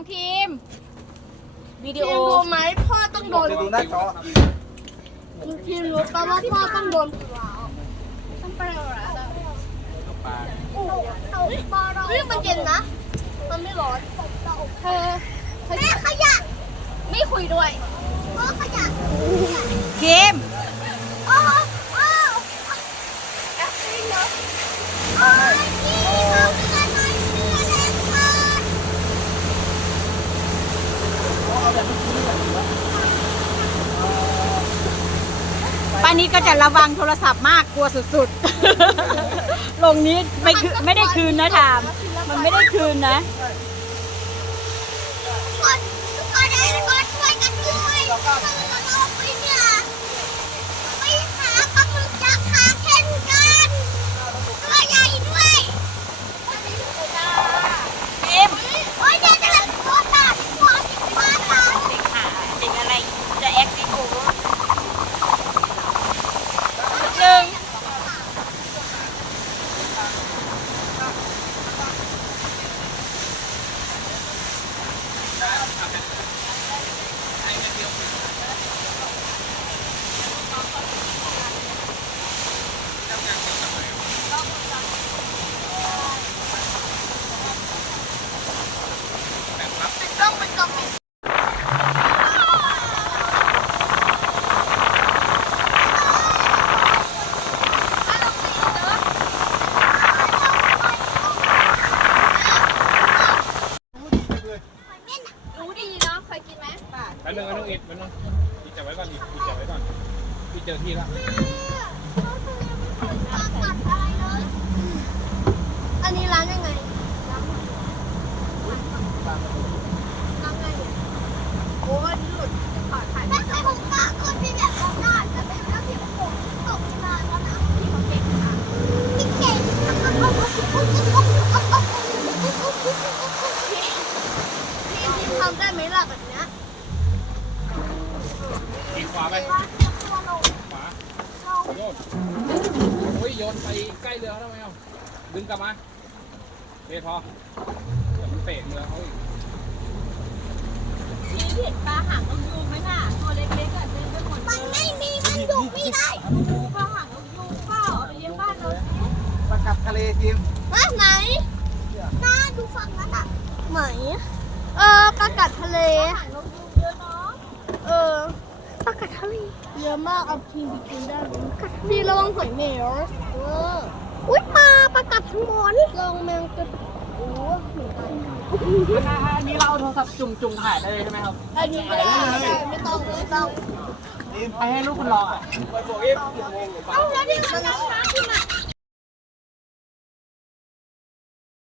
องพิมวิดีโอไหมพ่อต้องโดนดูหน้าจอพิมพ์รู้ปะว่าพ่อต้องโดนต้องไปลเหรอเอ้ยมันเย็นนะมันไม่ร้อนเธอแม่ขยะไม่คุยด้วยพ่อขยะพิมพ์ Oh! ันนี้ก็จะระวังโทรศัพท์มากกลัวสุดๆลงนี้ไม่ไม่ได้คืนนะ ถาม มันไม่ได้คืนนะ้องอ็ดไว้ก่อนไวเจอที่ละอันนี้ร้านยังไงร้านไงร้านไงโอ้ยหลุดถายถายไม่เคยผมาคนที่แบบนาจะเป็นเจ้าที่ผมตกงานแล้นพี่เก่งนะพี่เก่งพี่พี่ทำได้ไหมล่ะแบบขวาไป ขวาโยนโอ้ย โยนไปใกล้เรือเขาทำไมเอาดึงกลับมาเบพอเดี๋ยวมันเตะเรือเขาอีกมีเห็ดปลาหางนกยูงไหมน่ะ ตัวเล็กๆอ่ะเดินไปหมดมันไม่มีมันดุไม่ได้ปลาหางนกยูงเปล่าไปเยี่ยมบ้านเราประกับทะเลจิมว่าไหนน้าดูฝั่งนั้นอ่ะ ไหน เออประกับทะเลปลาหางนกยูเยอะมากเอาทีดีกินได้พีระวังหอยเมียวอุ้ยปลาปลากัดทั้งหมดลองแมงกระดูอันนี่เราเอาโทรศัพท์จุ่มจุ่มถ่ายได้เลยใช่ไหมครับอั้ไม่ได้ไม่ต้องไม่ต้องไปให้ลูกคุณรออ่ะเอาเดี๋ยวนี้มาล้างน้ำคุณอ่ะ